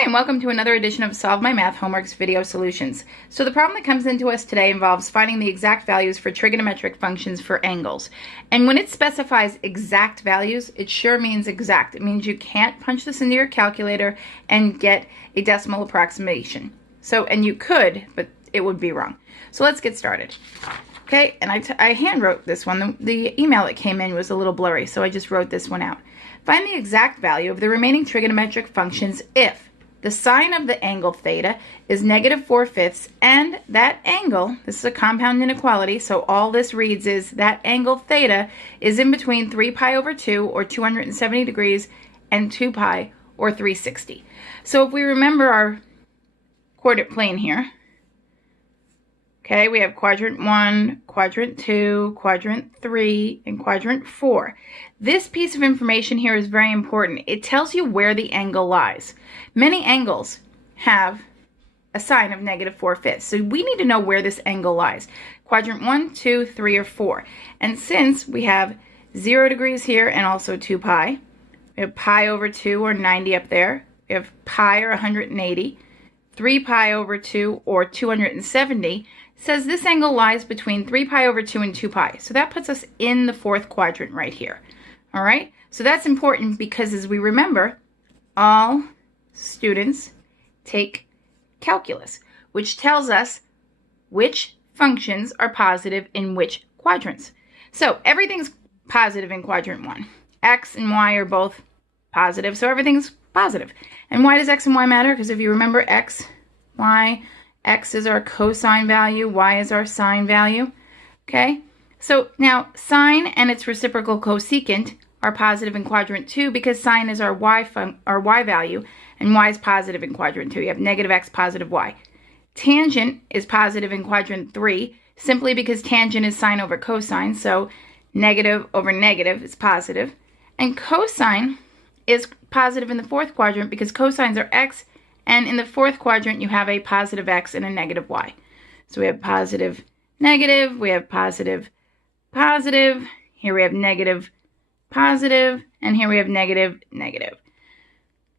Hi, and welcome to another edition of Solve My Math Homework's Video Solutions. So the problem that comes into us today involves finding the exact values for trigonometric functions for angles. And when it specifies exact values, it sure means exact. It means you can't punch this into your calculator and get a decimal approximation. And you could, but it would be wrong. So let's get started. Okay, and I hand wrote this one. The email that came in was a little blurry, so I just wrote this one out. Find the exact value of the remaining trigonometric functions if the sine of the angle theta is -4/5 and that angle, this is a compound inequality, so all this reads is that angle theta is in between 3 pi over 2 or 270 degrees and 2 pi or 360. So if we remember our coordinate plane here, okay, we have quadrant 1, quadrant 2, quadrant 3, and quadrant 4. This piece of information here is very important. It tells you where the angle lies. Many angles have a sine of -4/5. So we need to know where this angle lies. Quadrant 1, 2, 3, or 4. And since we have 0 degrees here and also 2 pi, we have pi over 2 or 90 up there. We have pi or 180. 3 pi over 2 or 270 says this angle lies between 3 pi over 2 and 2 pi. So that puts us in the fourth quadrant right here. All right? So that's important because as we remember, all students take calculus, which tells us which functions are positive in which quadrants. So everything's positive in quadrant 1. X and Y are both positive, so everything's positive. And why does X and Y matter? Because if you remember X, Y, X is our cosine value, Y is our sine value, okay? So now sine and its reciprocal cosecant are positive in quadrant 2 because sine is our Y value and Y is positive in quadrant 2. You have -x, positive Y. Tangent is positive in quadrant 3 simply because tangent is sine over cosine, so negative over negative is positive. And cosine is positive in the fourth quadrant because cosines are X, and in the fourth quadrant, you have a positive X and a negative Y. So we have positive, negative, we have positive, positive, here we have negative, positive, and here we have negative, negative.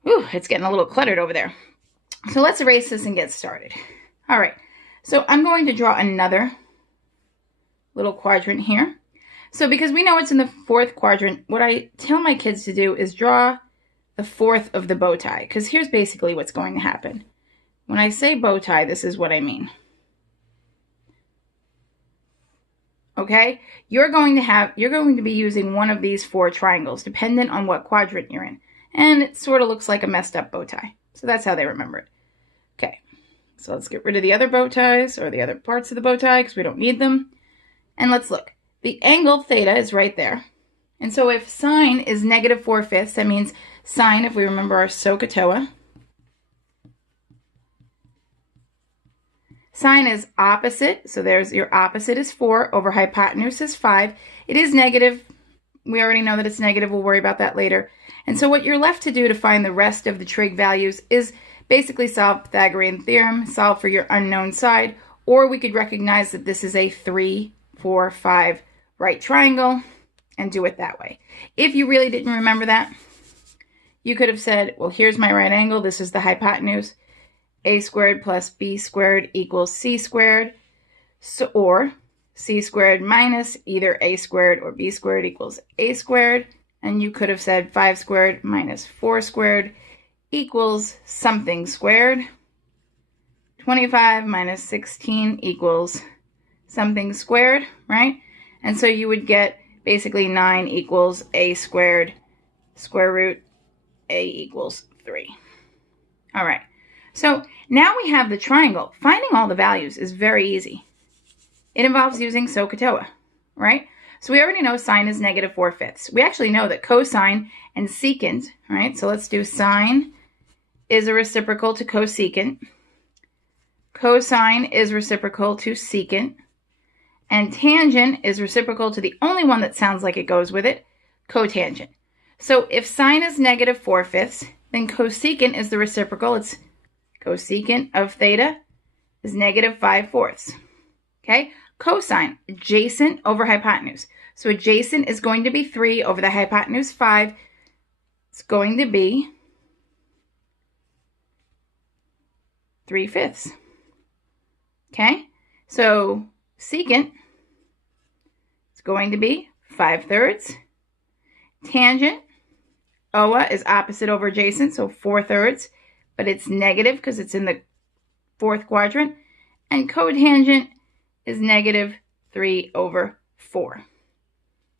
Ooh, it's getting a little cluttered over there. So let's erase this and get started. All right, so I'm going to draw another little quadrant here. So because we know it's in the fourth quadrant, what I tell my kids to do is draw the fourth of the bow tie, because here's basically what's going to happen. When I say bow tie, this is what I mean. Okay? You're going to be using one of these 4 triangles, dependent on what quadrant you're in. And it sort of looks like a messed up bow tie. So that's how they remember it. Okay. So let's get rid of the other bow ties, or the other parts of the bow tie, because we don't need them. And let's look. The angle theta is right there. And so if sine is -4/5, that means sine, if we remember our SOHCAHTOA, sine is opposite, so there's your opposite is 4 over hypotenuse is 5. It is negative. We already know that it's negative. We'll worry about that later. And so what you're left to do to find the rest of the trig values is basically solve Pythagorean theorem, solve for your unknown side, or we could recognize that this is a 3, 4, 5 right triangle and do it that way. If you really didn't remember that, you could have said, well, here's my right angle. This is the hypotenuse. A squared plus B squared equals C squared. So, or C squared minus either A squared or B squared equals A squared. And you could have said 5 squared minus 4 squared equals something squared. 25 minus 16 equals something squared, right? And so you would get basically 9 equals A squared, square root A equals 3. All right, so now we have the triangle. Finding all the values is very easy. It involves using SOHCAHTOA, right? So we already know sine is -4/5. We actually know that cosine and secant, right? So let's do sine is a reciprocal to cosecant. Cosine is reciprocal to secant. And tangent is reciprocal to the only one that sounds like it goes with it, cotangent. So if sine is -4/5, then cosecant is the reciprocal. It's cosecant of theta is -5/4. Okay? Cosine, adjacent over hypotenuse. So adjacent is going to be 3 over the hypotenuse 5. It's going to be 3/5. Okay, so secant is going to be 5/3. Tangent, OA is opposite over adjacent, so 4/3, but it's negative because it's in the fourth quadrant. And cotangent is -3/4.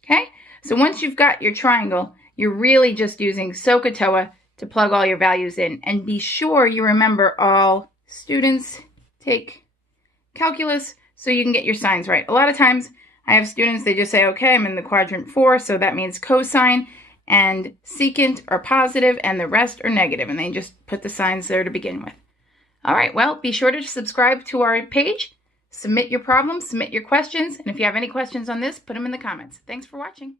Okay, so once you've got your triangle, you're really just using SOHCAHTOA to plug all your values in. And be sure you remember all students take calculus so you can get your signs right. A lot of times I have students, they just say, okay, I'm in the quadrant 4, so that means cosine and secant are positive and the rest are negative, and they just put the signs there to begin with. All right, well, be sure to subscribe to our page, submit your problems, submit your questions, and if you have any questions on this, put them in the comments. Thanks for watching.